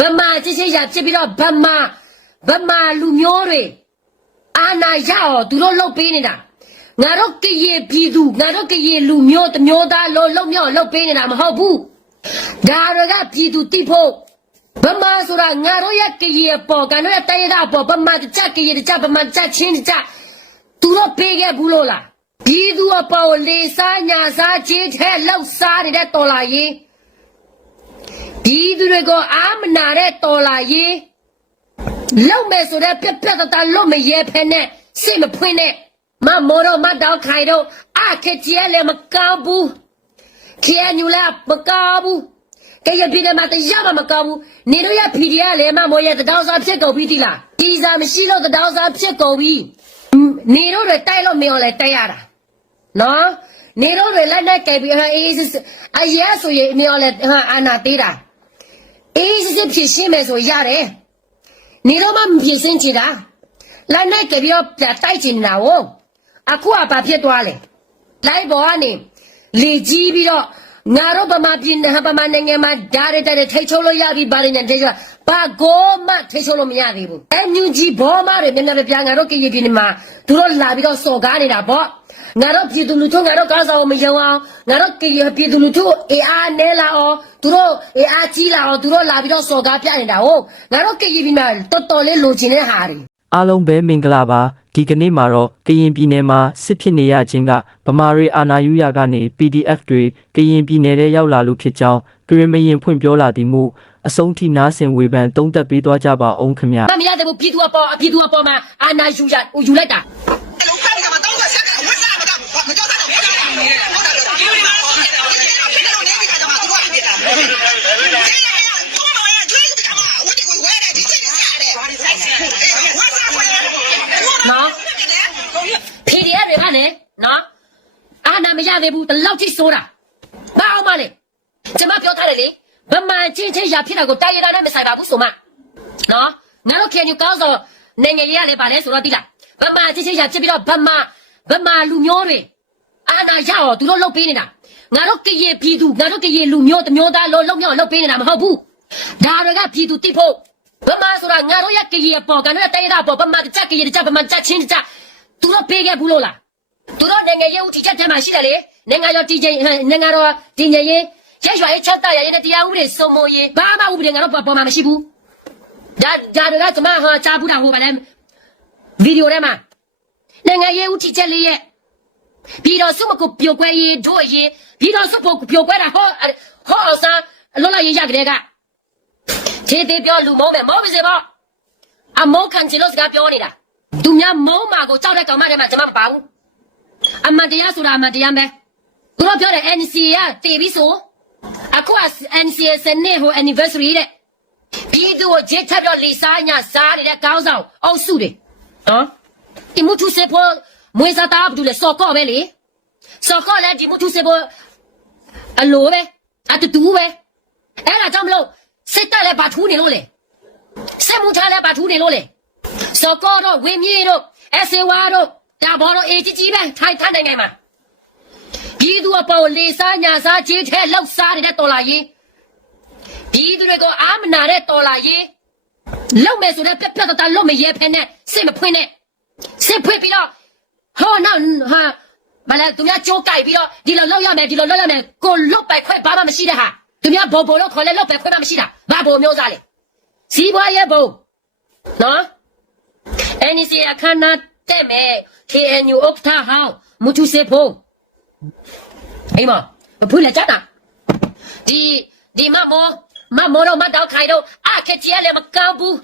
ဗမာချစ်ချစ်ရဖြစ်ပြီးတော့ဗမာဗမာလူမျိုးတွေအာနာရအောင်သူတို့လှုပ်ပေးနေတာငါတို့ကရေပြည်သူငါတို့ကရေလူမျိုးတစ်မျိုးသားလို့လှုပ်မြောက်လှုပ်ပေးနေတာမဟုတ်ဘူးဒါတွေကပြည်သူတိဖို့ဗမာဆိုတာငါတို့ရဲ့ကရေပေါ်ကငါတို့ရဲ့တိုင်းရပေါ်ဗမာတကြကရေတကြဗမာတကြချင်းတကြသူတို့ပေးခဲ့ဘူးလို့လားပြည်သူအပေါ်လေစားညာစားချင်းထဲလှုပ်စားနေတဲ့တော်လာရေး ဒီသူတွေကိုအာမနာတဲ့တော်လာရေးလုံမဲ့ဆိုတဲ့ပြက်ပြက်တတလုံမရဲဖဲနဲ့စိတ်မဖွင့်နဲ့မမောတော့မတောက်ခိုင်တော့အခက်ကြီးလည်းမကောင်းဘူးခေညူလည်းမကောင်းဘူးကဲရပြည်တယ်မှာတရားမှမကောင်းဘူးနေတို့ရ PDF လည်းမမောရဲတတောင်းစားဖြစ်ကုန်ပြီတိလားဒီစားမရှိတော့တတောင်းစားဖြစ်ကုန်ပြီနေတို့တွေတိုက်လို့မရောလဲတိုက်ရတာနော်နေတော့တွေလက်နဲ့ကဲပြီးဟာအေးစစ်စစ်အရက်ဆိုရင်မျောလဲဟာအာနာသေးတာ အေးစစ်စစ်ဖြစ်ရှင်းမယ်ဆိုရတယ်နေတော့မှမဖြစ်ရှင်းချင်တာလက်နဲ့ကဲပြီးတော့ပြတိုက်ချင်နေတာ哦အခုကဘာဖြစ်သွားလဲလိုက်ပေါ်ကနေလေကြီးပြီးတော့ငါတို့ဗမာပြည်နဲ့ဗမာနိုင်ငံမှာဓာတ်ရတဲ့ထိတ်ချုံလို့ရပြီဗာရင်နဲ့ထိတ်ချုံဘာကိုမှထိတ်ချုံလို့မရသေးဘူးအန်ယူဂျီဘောမတွေမျက်နှာပြငါတို့ကရပြည်နေမှာသူတို့လာပြီးတော့စော်ကားနေတာပေါ့ ငါတို့ပြည်သူလူထုငါတို့ကားဆောင်မယုံအောင်ငါတို့ကရပြည်သူလူထုအေအားနဲလာအောင်သူတို့အေအားကြီးလာအောင်သူတို့လာပြီးတော့စော်ကားပြနေတာဟုတ်ငါတို့ကရပြည်မှာတော်တော်လေးလိုချင်တဲ့ဟာတွေအားလုံးပဲမင်္ဂလာပါဒီကနေ့မှာတော့ကရင်ပြည်နယ်မှာစစ်ဖြစ်နေရခြင်းကဗမာတွေအာဏာယူရကနေ PDF တွေကရင်ပြည်နယ်ထဲရောက်လာလို့ဖြစ်ကြောင်းကရင်မရင်ဖွင့်ပြောလာသည်မူအဆုံးထိနားဆင်ဝေဖန်တုံးသက်ပေးသွားကြပါအောင်ခင်ဗျာမမရတဲ့ဘူးပြည်သူအပေါ်အပြည်သူအပေါ်မှာအာဏာယူရယူလိုက်တာ နော် PDF တွေကလည်းနော်အာနာမရသေးဘူးတလောက်ထိစိုးတာဘာအောင်မလဲကျမပြောထားတယ်လေဗမာချင်းချင်းရဖြစ်တာကိုတိုက်ရတာနဲ့မဆိုင်ပါဘူးဆိုမနော်ငါတို့ခင်ယူကောင်းဆိုနိုင်ငံရေးကလည်းပါလဲဆိုတော့တိလားဗမာချင်းချင်းရဖြစ်ပြီးတော့ဗမာဗမာလူမျိုးတွေအာနာရအောင်သူတို့လှုပ်ပေးနေတာငါတို့ကရေပြည်သူငါတို့ကရေလူမျိုးတစ်မျိုးသားလို့လှုပ်မြောက်လှုပ်ပေးနေတာမဟုတ်ဘူးဒါတွေကပြည်သူတိဖို့ ဗမာဆိုတာငါတို့ရကရေပေါ်ကငါတို့တိုက်ရတာပေါ်ဗမာတကြကရေတကြဗမာကြချင်းတကြသူတို့ပေးခဲ့ဘူးလို့လားသူတို့နိုင်ငံရေးဦးတည်ချက်ထဲမှာရှိတယ်လေနိုင်ငံတော်တည်ခြင်းနိုင်ငံတော်တည်ငြိမ်ရေးရက်ရွာရေးချက်တရရေးနဲ့တရားဥပဒေစိုးမိုးရေးဘာမှဥပဒေငါတို့ပေါ်မှာမရှိဘူးဒါဒါတွေကကျွန်မဟာချာဘူးတာဟိုဗလဲဗီဒီယိုထဲမှာနိုင်ငံရေးဦးတည်ချက်လေးရဲ့ပြီးတော့စုမကိုပြိုကွဲရေးတို့ရေးပြီးတော့စုဖို့ပြိုကွဲတာဟောဟောအောင်စားလောလာရေးရကြတဲ့က ခြေသေးပြောလူမုံးမယ်မောပါစေပေါ့အမောခံချင်လို့စကားပြောနေတာသူများမုံးမာကိုကြောက်တဲ့ကောင်မတွေမှာကျွန်မမပါဘူးအမှန်တရားဆိုတာအမှန်တရားပဲသူတို့ပြောတယ် NCA ကတည်ပြီဆိုအခုက NCA စနေဟို anniversary တဲ့ပြည်သူကိုဂျစ်ထပ်တော့လီစားညာစားနေတဲ့ကောင်းဆောင်အုပ်စုတွေနော်ဒီမှုထုစေဖို့မွေးစားတာဘာလို့လဲစော်ကော့ပဲလေစော်ကော့လည်းဒီမှုထုစေဖို့အလိုပဲအတူတူပဲအဲ့ဒါကြောင့်မလို့ စစ်တပ်လည်းဘာထူးနေလို့လဲစစ်မှုထမ်းလည်းဘာထူးနေလို့လဲစော်ကော့တော့ဝင်းမြေတို့ SA ဝါတို့ဒါဘောတော့အေးကြီးကြီးပဲထိုင်ထိုင်နိုင်ငံမှာပြည်သူအပေါ်လေစားညာစားချင်းထဲလောက်စားနေတဲ့တော်လာရေးပြည်သူတွေကိုအာမနာတဲ့တော်လာရေးလုံမဲ့ဆိုတဲ့ပြက်ပြက်တတလုံမရဲဖဲနဲ့စိတ်မဖွင့်နဲ့စိတ်ဖွင့်ပြီးတော့ဟောနောက်ဟာမလဲသူများကြိုးကြိုက်ပြီးတော့ဒီလိုလောက်ရမယ်ဒီလိုလောက်ရမယ်ကိုလုတ်ပိုက်ခွဲဘာမှမရှိတဲ့ဟာ သူများဘောဘောလို့ခေါ်လဲလုတ်ပိုက်ခွဲမှမရှိတာဘာဘောမျိုးစားလဲစီးပွားရေးဘုံနော် NEC အခမ်းအနားတဲ့မဲ့ KNU ဥက္ကဋ္ဌဟောင်းမူတူစေဖို့အိမ်မမဖွင့်လက်ကြတာဒီဒီမမောမမောတော့မတော့ခိုင်တော့အခက်ကြီးလည်းမကောင်းဘူး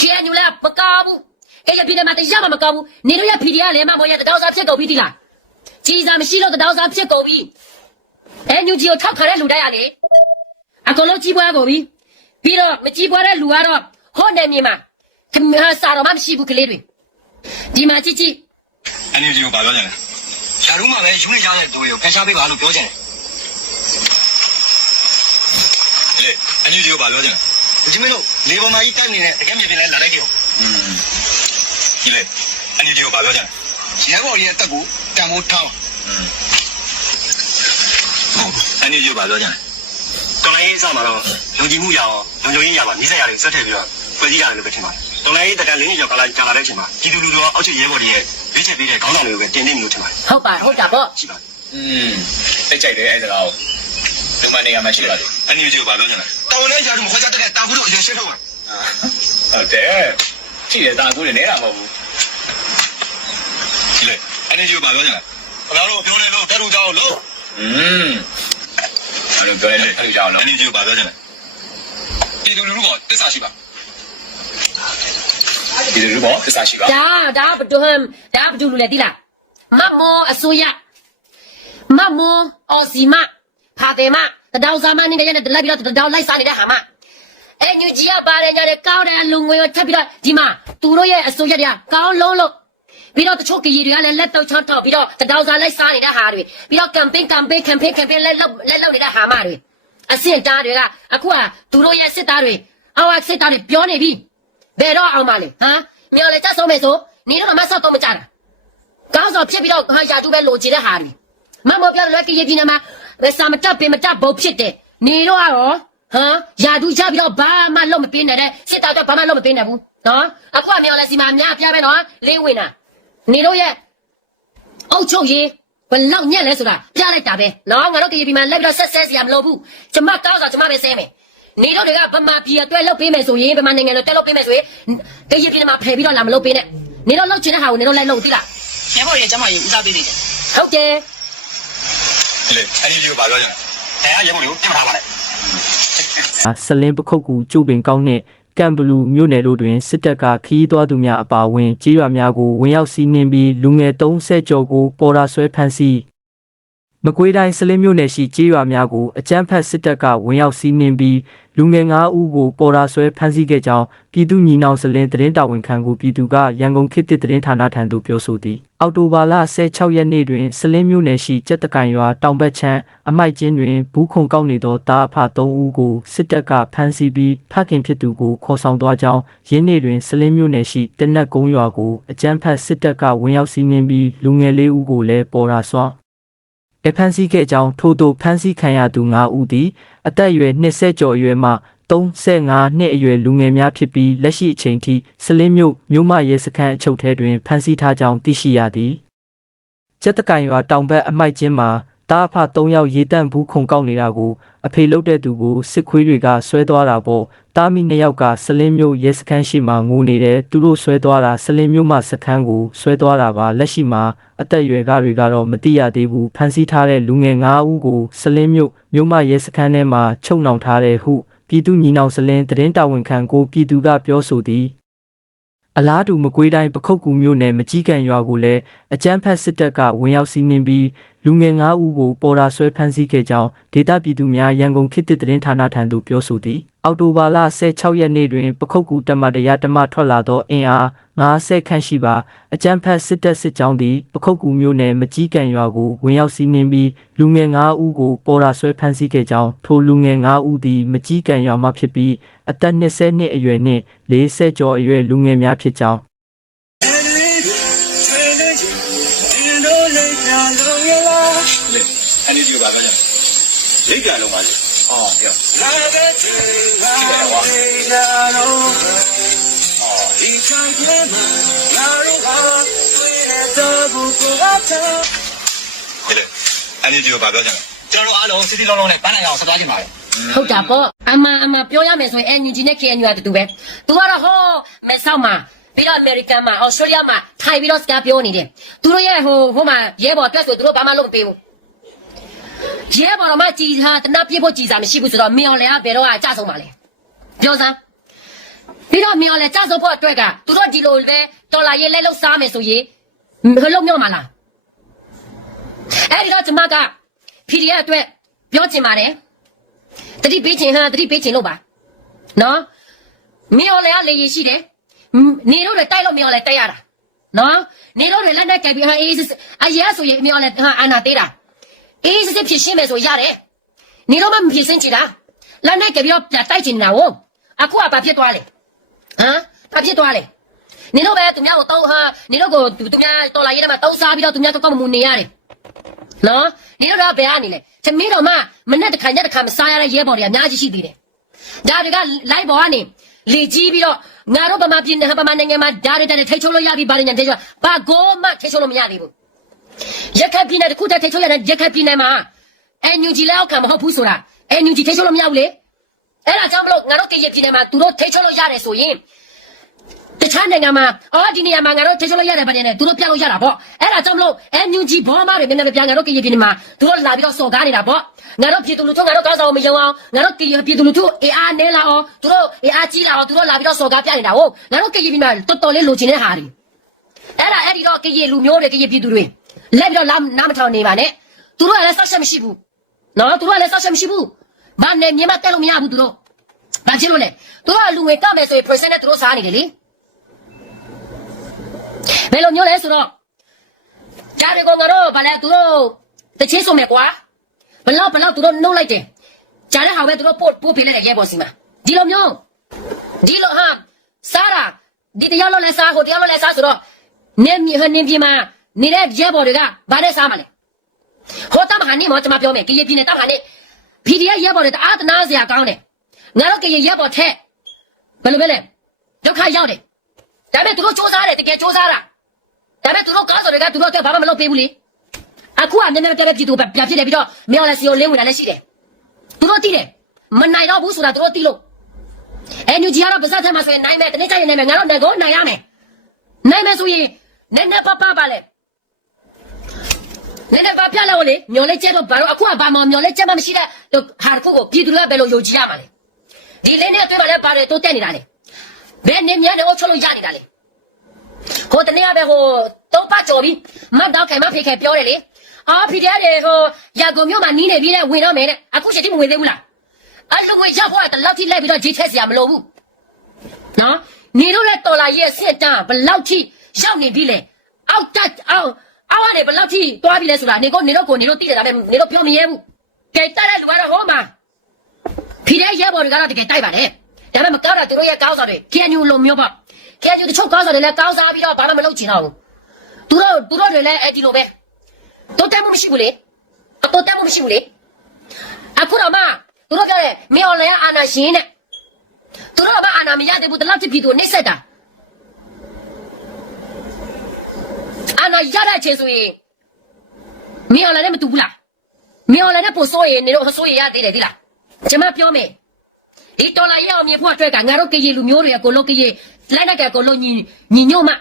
KNU လည်းမကောင်းဘူးအဲ့ဒီပြည်နယ်မှာတရားမှမကောင်းဘူးနေတို့ရ PDF လည်းမမောရတတောင်းစားဖြစ်ကုန်ပြီဒီလားကြီးစားမရှိလို့တတောင်းစားဖြစ်ကုန်ပြီ အဲညူကြီးကိုထောက်ခံတဲ့လူတိုင်းကလေအကုန်လုံးကြီးပွားကုန်ပြီပြီးတော့မကြီးပွားတဲ့လူကတော့ဟော့နေမြေမှာစာတော်မှမရှိဘူးကလေးတွေဒီမှာကြည့်ကြည့်အန်ယူကြီးကိုပြောကြတယ်။ရာထူးမှာပဲယူနေရတဲ့သူတွေကိုဖယ်ရှားပေးပါလို့ပြောကြတယ်။လေအန်ယူကြီးကိုပြောကြတယ်။ဒီမင်းတို့လေပေါ်မှာကြီးတက်နေတဲ့တကယ်မြေပြင်လဲလာလိုက်ကြရော။อืมဒီလေအန်ယူကြီးကိုပြောကြတယ်။ရဲဘော်ကြီးရဲ့အသက်ကိုတံမိုးထောင်း အန်ယူဂျီကိုပါပြောကြတယ် တော်လိုင်းရေးအစမှာတော့ယုံကြည်မှုရအောင်ယုံကြည်ရေးရပါနေဆက်ရတယ်ဆက်ထည့်ပြီးတော့ဖွဲ့စည်းရတယ်လို့ပဲထင်ပါတယ်တော်လိုင်းရေးတက်ကလင်းကြီးကျော်ကာလာကာလာတဲ့အချိန်မှာပြည်သူလူထုရောအောက်ခြေရဲဘော်တွေရဲ့ရွေးချယ်ပေးတဲ့ခေါင်းဆောင်တွေကိုပဲတင်နေလို့ထင်ပါတယ် ဟုတ်ပါဟုတ်တာပေါ့ ရှိပါတယ် อืมစိတ်ကြိုက်တယ်အဲ့ဒါကိုဒီမှာနေရာမှာရှိပါလေ အန်ယူဂျီကိုဘာပြောချင်လဲ တောင်းလဲရာတို့မခေါ်ကြတဲ့တာဘူးတို့အရင်ရှင်းထုတ်ပါ ဟုတ်တယ်ကြည့်တယ်တာကူနေနေတာမဟုတ်ဘူး ဒီလေအန်ယူဂျီကိုဘာပြောချင်လဲခင်ဗျားတို့ပြောနေလို့တက်လူကြောင်းလို့ อืมအဲ့ ม လိုပြောနေတယ်အဲ့လိုကြောင်းအလို့န်ယူဂျီကိုဘာပြောချင်လဲပြည်သူလူထုကတစ္ဆာရှိပါပြည်သူလူထုကတစ္ဆာရှိပါဒါဒါဘဒုဟမ်ဒါဘဒုလူလေတိလားမမောအစိုးရမမောအော်စီမဖာတေမတဒေါဇာမနေတဲ့ရတဲ့လက်ပြီးတော့တဒေါလိုက်စားနေတဲ့ဟာမအဲ့ညူကြီးကပါတယ်ညာတဲ့ကောင်းတဲ့လူငွေကိုထပ်ပြီးတော့ဒီမှာသူတို့ရဲ့အစိုးရတွေကကောင်းလုံးလို့ ပြီးတော့တချို့ကကြီးတွေကလည်းလက်တော့ချောင်းတော့ပြီးတော့တဒေါဇာလိုက်စားနေတဲ့ဟာတွေပြီးတော့ campaign campaign campaign campaign လက်လောက်လက်လောက်နေတဲ့ဟာမတွေအစင်တားတွေကအခုကသူတို့ရဲ့စစ်သားတွေအောက်စစ်သားတွေပြောနေပြီဘယ်တော့အောင်ပါလဲဟမ်မြော်လေတက်ဆုံးမယ်ဆိုနေတော့မဆောက်တော့မကြတာကောင်းစောဖြစ်ပြီးတော့ဟာယာတူပဲလိုချင်တဲ့ဟာတွေမမောပြောလွယ်ကလေးပြင်းနေမှာဘယ်စာမတက်ပင်မတက်ဘုတ်ဖြစ်တယ်နေတော့ရောဟမ်ယာတူချပြီးတော့ဘာမှလုပ်မပေးနဲ့တဲ့စစ်သားတော့ဘာမှလုပ်မပေးနဲ့ဘူးနော်အခုကမြော်လေစီမှာအများပြပဲနော်လေးဝင်တာ နေတော့ရဲ့အုတ်ချုပ်ရေးဘယ်လောက်ညက်လဲဆိုတာပြလိုက်တာပဲနော်ငါတို့တည်ပြီးမှလက်ပြီးတော့ဆက်ဆက်စီရမလို့ဘူးကျမကောင်းစားကျမပဲဆဲမယ်နေတော့တွေကဗမာပြည်အတွက်လောက်ပေးမယ်ဆိုရင်ဗမာနိုင်ငံလိုတက်လောက်ပေးမယ်ဆိုရင်တရပြည်မှာဖယ်ပြီးတော့လာမလုပ်ပေးနဲ့နေတော့လောက်ချင်တဲ့ဟာကိုနေတော့လိုက်လုပ်သီးလားညဘော်ရဲ့ကျမရေဦးစားပေးနေတယ်ဟုတ်တယ်ဒီလေအန်ယူဂျီကိုဘာပြောချင်လဲအဲရဲဘော်တွေကိုပြင်ထားပါလေဆလင်းပခုတ်ကူကျုပ်ပင်ကောင်းတဲ့ ကမ်ဘလူးမြို့နယ်တို့တွင်စစ်တပ်ကခရီးသွားသူများအပါအဝင်ကြေးရွာများကိုဝင်ရောက်စီးနင်းပြီးလူငယ်30ကျော်ကိုပေါ်ရာဆွဲဖမ်းဆီး မကွေးတိုင်းဆလင်းမြို့နယ်ရှိကြေးရွာများကိုအကြမ်းဖက်စစ်တပ်ကဝင်ရောက်စီးနင်းပြီးလူငယ်9ဦးကိုပေါ်ရာဆွဲဖမ်းဆီးခဲ့ကြောင်းပြည်သူညီနောင်ဆလင်းသတင်းတာဝန်ခံကိုပြည်သူကရန်ကုန်ခေတ်သစ်သတင်းဌာနထံသို့ပြောဆိုသည်အောက်တိုဘာလ16ရက်နေ့တွင်ဆလင်းမြို့နယ်ရှိကြက်တကန်ရွာတောင်ဘက်ချမ်းအမိုက်ကျင်းတွင်ဘူးခုံကောက်နေသောတာအဖ3ဦးကိုစစ်တပ်ကဖမ်းဆီးပြီးဖခင်ဖြစ်သူကိုခေါ်ဆောင်သွားကြောင်းရင်းနေ့တွင်ဆလင်းမြို့နယ်ရှိတနက်ကုန်းရွာကိုအကြမ်းဖက်စစ်တပ်ကဝင်ရောက်စီးနင်းပြီးလူငယ်၄ဦးကိုလည်းပေါ်ရာဆွမ်း အဖမ်းဆီးခဲ့ကြောင်းထို့သို့ဖမ်းဆီးခံရသူ9ဦးသည်အသက်အရွယ်20ကျော်အရွယ်မှ35နှစ်အရွယ်လူငယ်များဖြစ်ပြီးလက်ရှိအချိန်ထိစလင်းမြို့မြို့မရဲစခန်းအချုပ်ထဲတွင်ဖမ်းဆီးထားကြောင်းသိရှိရသည်ကျက်တကန်ရွာတောင်ဘက်အမိုက်ကျင်းမှာ တားအဖ3ယောက်ရေတန့်ဘူးခုန်ကောက်နေတာကိုအဖေလုတ်တဲ့သူကိုစစ်ခွေးတွေကဆွဲသွားတာပေါ့တားမိ2ယောက်ကစလင်းမြို့ရဲစခန်းရှိမှငိုနေတယ်သူတို့ဆွဲသွားတာစလင်းမြို့မှစခန်းကိုဆွဲသွားတာပါလက်ရှိမှာအသက်အရွယ်ကတွေကတော့မတိရသေးဘူးဖမ်းဆီးထားတဲ့လူငယ်9ဦးကိုစလင်းမြို့မြို့မရဲစခန်းထဲမှာချုပ်နှောင်ထားတဲ့ဟုပြည်သူညီနောင်စလင်းသတင်းတာဝန်ခံကိုပြည်သူကပြောဆိုသည် အလားတူမကွေးတိုင်းပခုတ်ကူမြို့နယ်မကြီးကန်ရွာကိုလည်းအကြမ်းဖက်စစ်တပ်ကဝင်ရောက်စီးနင်းပြီးလူငယ်9ဦးကိုပေါ်ရာဆွဲဖမ်းဆီးခဲ့ကြောင်းဒေသပြည်သူများရန်ကုန်ခေတ်သစ်သတင်းဌာနထံသို့ပြောဆိုသည်အောက်တိုဘာလ16ရက်နေ့တွင်ပခုတ်ကူတမတရားဓမ္မထွက်လာသောအင်အား 90ခန့်ရှိပါအကြမ်းဖက်စစ်တပ်စစ်ကြောင်းသည်ပခုတ်ကူမြို့နယ်မကြီးကန်ရွာကိုဝင်ရောက်စီးနင်းပြီးလူငယ်9ဦးကိုပေါ်ရာဆွဲဖမ်းဆီးခဲ့ကြောင်းထိုလူငယ်9ဦးသည်မကြီးကန်ရွာမှဖြစ်ပြီးအသက်20နှစ်အရွယ်နှင့်40ကျော်အရွယ်လူငယ်များဖြစ်ကြောင်းလေအန်ဒီဒီကိုဘာပြောချင်လဲလိပ်ပြန် လုံးပါလေအော်ပြောကြည့်တယ်ကွာဒီလေအန်ယူဂျီကိုဘာပြောချင်လဲကျွန်တော်တို့အားလုံးစစ်စစ်လုံးလုံးနဲ့ပန်းနိုင်အောင်ဆက်သွားကြပါမယ်ဟုတ်တာပေါ့အမအမပြောရမယ်ဆိုရင် NUG နဲ့ KNU ကတူတူပဲသူကတော့ဟောမဲဆောက်မှာပြီးတော့ American မှာ Australia မှာထိုင်ပြီးတော့စကားပြောနေတယ်သူတို့ရဲ့ဟိုဟိုမှာရဲဘော်အတွက်ဆိုသူတို့ဘာမှလုပ်မပေးဘူးရဲဘော်တော့မှကြည်ဟာတနပ်ပြေဖို့ကြည်စာမရှိဘူးဆိုတော့မြော်လေကဘယ်တော့အကြဆုံးပါလဲပြောစမ်း ပြီးတော့မြော်လေကြဆုံးဖို့အတွက်ကသူတို့ဒီလိုပဲတော်လာရေးလဲလို့စားမယ်ဆိုရင်မလုံးမြော့မှာလားအဲ့ဒီတော့ကျွန်မက PDF အတွက်ပြောချင်ပါတယ်တတိပေးခြင်းဟာတတိပေးခြင်းလို့ပါနော်မြော်လေကလေရရှိတယ်နေတော့လည်းတိုက်လို့မြော်လေတိုက်ရတာနော်နေတော့လည်းလက်နဲ့ကြိုက်ပြီးဟာအေးအရဲဆိုရင်မြော်လေဟာအနာသေးတာအေးစစ်ဖြစ်ရှင်းမယ်ဆိုရတယ်နေတော့မှမဖြစ်စင်းချင်တာလက်နဲ့ကြိုက်ပြီးတော့တိုက်ချင်တာဝအခုကဘာဖြစ်သွားလဲ ဟမ်ဘာဖြစ်သွားလဲနေတော့ပဲသူများကိုတောင်းဟာနေတော့ကိုသူများတော်လာရေးတယ်မှာတောင်းစားပြီးတော့သူများကောက်ကောက်မမူနေရတယ်နော်နေတော့တော့ဘယ်ကနေလဲသမီးတော်မမနဲ့တစ်ခါညတစ်ခါမစားရတဲ့ရဲဘော်တွေအများကြီးရှိသေးတယ်ဒါတွေကလိုက်ဘော်ကနေလေကြီးပြီးတော့ငါတို့ဗမာပြည်နဲ့ဗမာနိုင်ငံမှာဓာတ်တွေတက်ထိတ်ချိုးလို့ရပြီဗာရညာထိတ်ချိုးဘာကိုမှထိတ်ချိုးလို့မရသေးဘူးရက်ခတ်ပြည်နယ်တစ်ခုတည်းထိတ်ချိုးရတဲ့ရက်ခတ်ပြည်နယ်မှာအန်ယူဂျီလက်အောက်ခံမဟုတ်ဘူးဆိုတာအန်ယူဂျီထိတ်ချိုးလို့မရဘူးလေ အဲ့ဒါကြောင့်မလို့ငါတို့ကရပြည်နယ်မှာသူတို့ထိတ်ချိုးလို့ရတယ်ဆိုရင်တခြားနိုင်ငံမှာအော်ဒီနေရာမှာငါတို့ထိချလို့ရတယ်ဗျာနဲ့သူတို့ပြလို့ရတာပေါ့အဲ့ဒါကြောင့်မလို့ NUG ဘောမတွေမျက်နှာပြငါတို့ကရပြည်နေမှာသူတို့လာပြီးတော့စော်ကားနေတာပေါ့ငါတို့ပြည်သူလူထုငါတို့ကောင်းဆောင်မယုံအောင်ငါတို့ကရပြည်သူလူထုအေးအားနဲလာအောင်သူတို့အေးအားကြီးလာအောင်သူတို့လာပြီးတော့စော်ကားပြနေတာဟုတ်ငါတို့ကရပြည်မှာတော်တော်လေးလိုချင်တဲ့ဟာတွေအဲ့ဒါအဲ့ဒီတော့ကရလူမျိုးတွေကရပြည်သူတွေလက်ပြီးတော့လာနားမထောင်နေပါနဲ့သူတို့ကလည်းစောက်ချက်မရှိဘူးနော်သူတို့ကလည်းစောက်ချက်မရှိဘူး ဘာနဲ့မြန်မာတက်လို့မရဘူးသူတို့ဘာဖြစ်လို့လဲသူတို့ကလူငွေကမယ်ဆိုရင် percent နဲ့သူတို့စားနေတယ်လေဘယ်လိုမျိုးလဲဆိုတော့ကြားတွေကငါတို့ဗလဲသူတို့တချင်းဆိုမယ်ကွာဘလောက်ဘလောက်သူတို့နှုတ်လိုက်တယ်ကြားတဲ့ဟာပဲသူတို့ပို့ပို့ပေးလိုက်တယ်ရဲဘော်စီမှာဒီလိုမျိုးဒီလိုဟာစားတာဒီတရားလို့လဲစားဟိုတရားလို့လဲစားဆိုတော့နေမြေဟနေပြေမှာနေတဲ့ရဲဘော်တွေကဘာနဲ့စားမလဲဟောတမဟာနေမောကျွန်မပြောမယ်ကရေပြင်းနေတမဟာနေ PDF ရက်ပေါ်တွေတအားတနာစရာကောင်းတယ်ငါတို့ကရင်ရက်ပေါ်ထက်ဘယ်လိုပဲလဲဒုက္ခရောက်တယ်ဒါပေမဲ့သူတို့စူးစမ်းတယ်တကယ်စူးစမ်းတာဒါပေမဲ့သူတို့ကောင်းဆိုတွေကသူတို့အတွက်ဘာမှမလုပ်ပေးဘူးလေအခုကနည်းနည်းပြပြပြည်သူပဲပြဖြစ်တယ်ပြီးတော့မင်းအောင်လည်းစီယိုလင်းဝင်တာလည်းရှိတယ်သူတို့သိတယ်မနိုင်တော့ဘူးဆိုတာသူတို့သိလို့အဲညူကြီးကတော့ပါဇက်ထဲမှာဆိုရင်နိုင်မယ်တနေ့ကျရင်နိုင်မယ်ငါတို့ငါကိုနိုင်ရမယ်နိုင်မယ်ဆိုရင်နည်းနည်းပပပါလေ နည်းနည်းပါပြလို့လေမျော်လဲကျဲတော့ဘာလို့အခုကဘာမှမျော်လဲကျဲမှမရှိတဲ့ဟာတစ်ခုကိုပြည်သူတွေကဘယ်လိုယုံကြည်ရမှာလဲဒီလင်းနဲ့အတွင်းမှာလည်းပါတယ်တိုးတက်နေတာလေဘယ်နေများနဲ့အုပ်ချုပ်လို့ရနေတာလဲဟိုတနေ့ကပဲဟိုတော့ပတ်ကြော်ပြီးမတ်တော့ခိုင်မဖေးခဲပြောတယ်လေအာဖီတဲ့လေဟိုရာကုန်မြို့မှာနီးနေပြီးတဲ့ဝင်တော့မယ်တဲ့အခုချက်တိမဝင်သေးဘူးလားအဲ့လိုဝင်ရောက်ဖို့ကတလောက်ထိလိုက်ပြီးတော့ဂျိထက်စရာမလိုဘူးနော်နေတော့လဲတော်လာရဲ့ဆင့်တန်းဘလောက်ထိရောက်နေပြီလေအောက်တက်အောက် အောက်ကနေဘလောက်ထိသွားပြီလဲဆိုတာနေကိုနေတော့ကိုနေတော့သိတယ်ဒါပေမဲ့နေတော့ပြောမရဲဘူးကဲတက်တဲ့လူကတော့ဟောမှာဖီတဲ့ရဲဘော်တွေကတော့တကယ်တိုက်ပါလေဒါပေမဲ့မကောက်တာသူတို့ရဲ့ကောင်းဆောင်တွေကန်ယူလိုမျိုးပေါ့ကန်ယူတချို့ကောင်းဆောင်တွေလည်းကောင်းစားပြီးတော့ဘာမှမလုပ်ချင်တော့ဘူးသူတို့သူတို့တွေလည်းအဲ့ဒီလိုပဲတိုးတက်မှုမရှိဘူးလေတိုးတက်မှုမရှိဘူးလေအခုတော့မှသူတို့ပြောတယ်မင်းအွန်လိုင်းအာနာရှင်တဲ့သူတို့ကအာနာမရသေးဘူးတလောက်တိပြည်သူနှိမ့်ဆက်တာ အာနာရတဲ့အချိန်ဆိုရင်မင်းအွန်လိုင်းနဲ့မတူဘူးလားမင်းအွန်လိုင်းနဲ့ပို့စိုးရင်နေတော့စိုးရင်ရသေးတယ်ဒီလားကျွန်မပြောမယ်ဒီတော်လာရအောင်မြေဖို့အတွက်ကငါတို့ကရေလူမျိုးတွေကကိုလို့ကရေလိုက်လိုက်ကကိုလို့ညီညီညွတ်မှ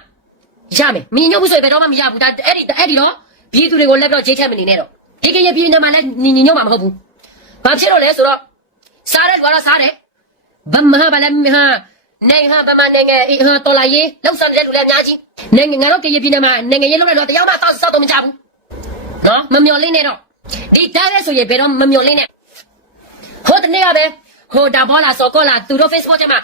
ရမယ်မင်းညုတ်ဘူးဆိုရင်ဘယ်တော့မှမရဘူးဒါအဲ့ဒီအဲ့ဒီတော့ပြည်သူတွေကိုလည်းတော့ဂျိတ်ထက်မနေနဲ့တော့ဒီကရပြည်နေမှာလည်းညီညီညုတ်မှာမဟုတ်ဘူးဘာဖြစ်လို့လဲဆိုတော့စားတဲ့လူကတော့စားတယ်ဗမာဗလည်းဟာ နိုင်ဟာဗမာနိုင်ငံဟာတော်လာရေးလောက်စားတဲ့လူလည်းအများကြီးနိုင်ငံငါတို့ကရပြည်နေမှာနိုင်ငံရေးလုပ်တဲ့တော့တရားမှတောက်စောက်တော့မကြဘူးနော်မမျော်လင့်နဲ့တော့ဒီတားရဲဆိုရင်ဘယ်တော့မမျော်လင့်နဲ့ဟိုတနေ့ကပဲဟိုဒါဘောလာစောကောလာသူတို့ Facebook ထဲမှာ